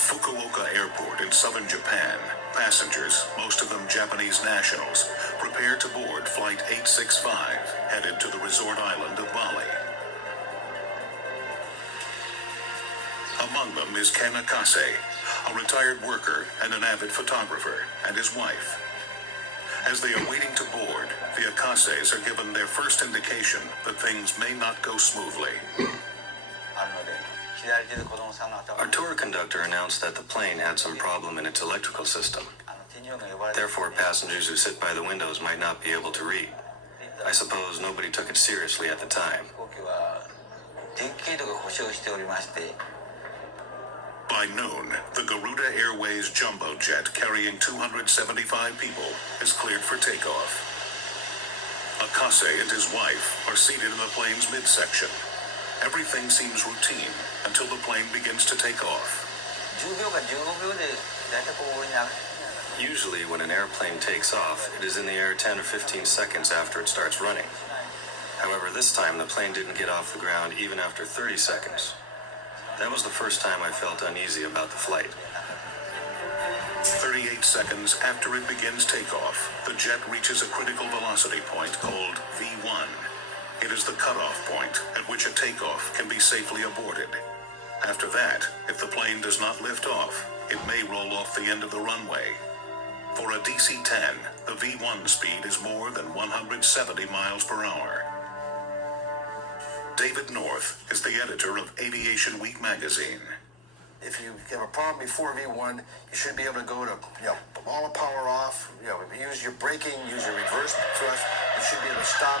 Fukuoka Airport in southern Japan, passengers, most of them Japanese nationals, prepare to board Flight 865, headed to the resort island of Bali. Among them is Ken Akase, a retired worker and an avid photographer, and his wife. As they are waiting to board, the Akases are given their first indication that things may not go smoothly. Our tour conductor announced that the plane had some problem in its electrical system. Therefore, passengers who sit by the windows might not be able to read. I suppose nobody took it seriously at the time. By noon, the Garuda Airways jumbo jet carrying 275 people is cleared for takeoff. Akase and his wife are seated in the plane's midsection. Everything seems routine until the plane begins to take off. Usually when an airplane takes off, it is in the air 10 or 15 seconds after it starts running. However, this time the plane didn't get off the ground even after 30 seconds. That was the first time I felt uneasy about the flight. 38 seconds after it begins takeoff, the jet reaches a critical velocity point called V1. It is the cutoff point at which a takeoff can be safely aborted. After that, if the plane does not lift off, it may roll off the end of the runway. For a DC-10, the V1 speed is more than 170 miles per hour. David North is the editor of Aviation Week magazine. If you have a problem before V1, you should be able to go to, all the power off, use your braking, use your reverse thrust. You should be able to stop.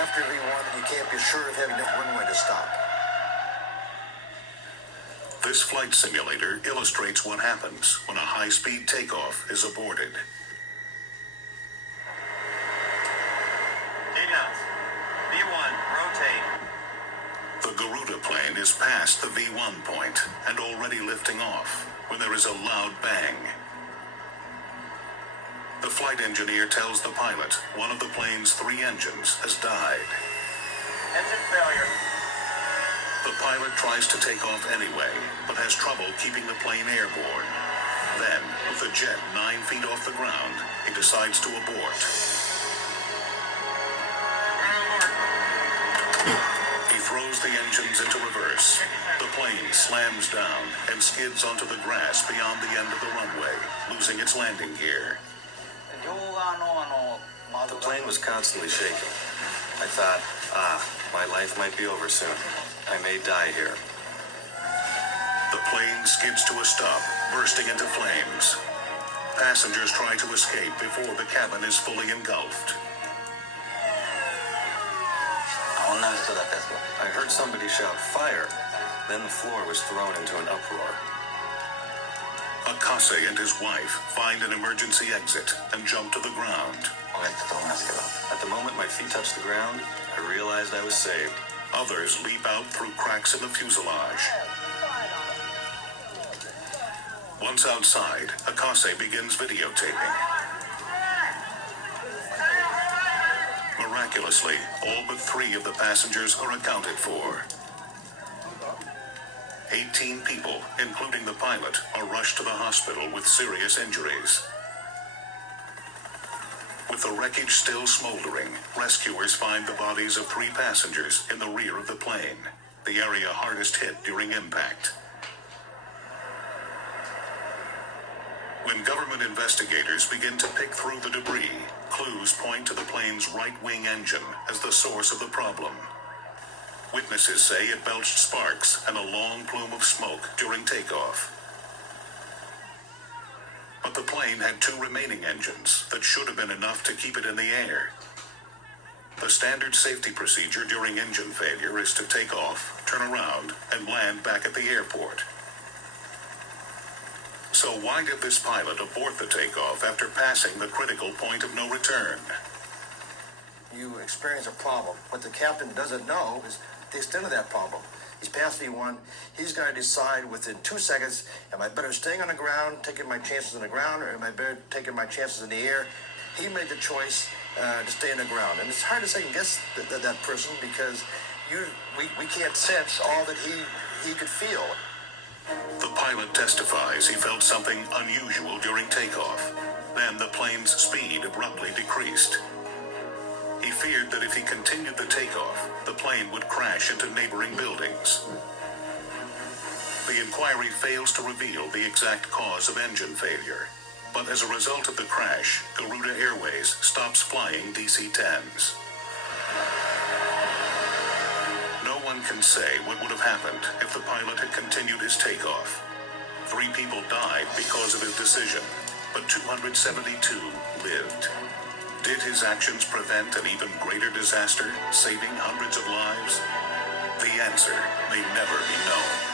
After V1, you can't be sure of having enough runway to stop. This flight simulator illustrates what happens when a high-speed takeoff is aborted. V1, rotate. The Garuda plane is past the V1 point and already lifting off when there is a loud bang. The flight engineer tells the pilot one of the plane's 3 engines has died. Engine failure. The pilot tries to take off anyway, but has trouble keeping the plane airborne. Then, with the jet 9 feet off the ground, he decides to abort. He throws the engines into reverse. The plane slams down and skids onto the grass beyond the end of the runway, losing its landing gear. The plane was constantly shaking. I thought, my life might be over soon. I may die here. The plane skids to a stop, bursting into flames. Passengers try to escape before the cabin is fully engulfed. I heard somebody shout, "Fire!" Then the floor was thrown into an uproar. Akase and his wife find an emergency exit and jump to the ground. At the moment my feet touched the ground, I realized I was saved. Others leap out through cracks in the fuselage. Once outside, Akase begins videotaping. Miraculously, all but 3 of the passengers are accounted for. 18 people, including the pilot, are rushed to the hospital with serious injuries. With the wreckage still smoldering, rescuers find the bodies of 3 passengers in the rear of the plane, the area hardest hit during impact. When government investigators begin to pick through the debris, clues point to the plane's right-wing engine as the source of the problem. Witnesses say it belched sparks and a long plume of smoke during takeoff. But the plane had 2 remaining engines that should have been enough to keep it in the air. The standard safety procedure during engine failure is to take off, turn around, and land back at the airport. So why did this pilot abort the takeoff after passing the critical point of no return? You experience a problem. What the captain doesn't know is the extent of that problem. He's past V1. He's going to decide within 2 seconds, am I better staying on the ground, taking my chances on the ground, or am I better taking my chances in the air? He made the choice to stay on the ground. And it's hard to second guess that person because we can't sense all that he could feel. The pilot testifies he felt something unusual during takeoff. Then the plane's speed abruptly decreased. He feared that if he continued the takeoff, the plane would crash into neighboring buildings. The inquiry fails to reveal the exact cause of engine failure. But as a result of the crash, Garuda Airways stops flying DC-10s. No one can say what would have happened if the pilot had continued his takeoff. 3 people died because of his decision, but 272 lived. Did his actions prevent an even greater disaster, saving hundreds of lives? The answer may never be known.